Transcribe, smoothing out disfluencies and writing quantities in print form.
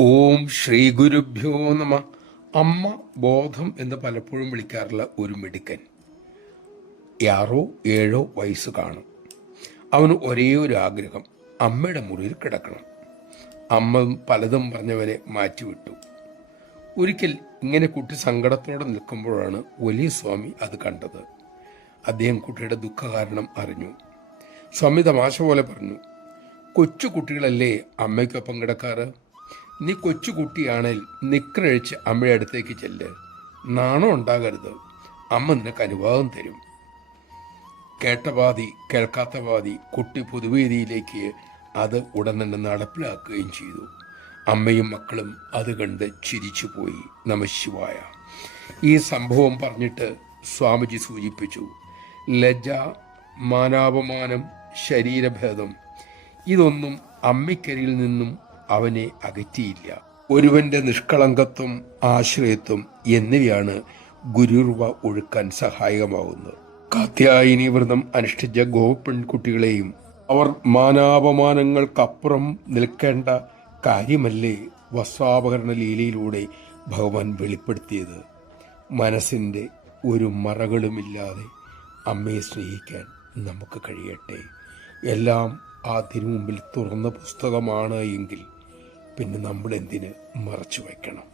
ഓം ശ്രീ ഗുരുഭ്യോ നമ. അമ്മ ബോധം എന്ന് പലപ്പോഴും വിളിക്കാറുള്ള ഒരു മിടുക്കൻ 6-7 വയസ്സ് കാണും. അവന് ഒരേ ഒരു ആഗ്രഹം, അമ്മയുടെ മുറിയിൽ കിടക്കണം. അമ്മ പലതും പറഞ്ഞവനെ മാറ്റിവിട്ടു. ഒരിക്കൽ ഇങ്ങനെ കുട്ടി സങ്കടത്തോടെ നിൽക്കുമ്പോഴാണ് വലിയ സ്വാമി അത് കണ്ടത്. അദ്ദേഹം കുട്ടിയുടെ ദുഃഖകാരണം അറിഞ്ഞു. സ്വാമി തമാശ പോലെ പറഞ്ഞു, കൊച്ചു കുട്ടികളല്ലേ അമ്മയ്ക്കൊപ്പം കിടക്കാറ്? നീ കൊച്ചുകുട്ടിയാണെങ്കിൽ നിക്കറഴിച്ച് അമ്മയുടെ അടുത്തേക്ക് ചെല്ല്. നാണം ഉണ്ടാകരുത്, അമ്മ നിനക്ക് അനുവാദം തരും. കേട്ട പാതി കേൾക്കാത്ത പാതി കുട്ടി പൊതുവേദിയിലേക്ക് അത് ഉടൻ തന്നെ നടപ്പിലാക്കുകയും ചെയ്തു. അമ്മയും മക്കളും അത് കണ്ട് ചിരിച്ചുപോയി. നമഃശിവായ. ഈ സംഭവം പറഞ്ഞിട്ട് സ്വാമിജി സൂചിപ്പിച്ചു, ലജ്ജ, മാനാപമാനം, ശരീരഭേദം ഇതൊന്നും അമ്മയ്ക്കരിയിൽ നിന്നും അവനെ അകറ്റിയില്ല. ഒരുവന്റെ നിഷ്കളങ്കത്വം, ആശ്രയത്വം എന്നിവയാണ് ഗുരുർവ ഒഴുക്കാൻ സഹായകമാവുന്നത്. കാത്യായനി വ്രതം അനുഷ്ഠിച്ച ഗോപെൺകുട്ടികളെയും അവർ മാനാപമാനങ്ങൾക്കപ്പുറം നിൽക്കേണ്ട കാര്യമല്ലേ വസ്ത്രാപകരണ ലീലയിലൂടെ ഭഗവാൻ വെളിപ്പെടുത്തിയത്. മനസ്സിൻ്റെ ഒരു മറകളുമില്ലാതെ അമ്മയെ സ്നേഹിക്കാൻ നമുക്ക് കഴിയട്ടെ. എല്ലാം ആ തിരുമുമ്പിൽ തുറന്ന പുസ്തകമാണ് എങ്കിൽ പിന്നെ നമ്മൾ എന്തിന് മറച്ചു വയ്ക്കണം?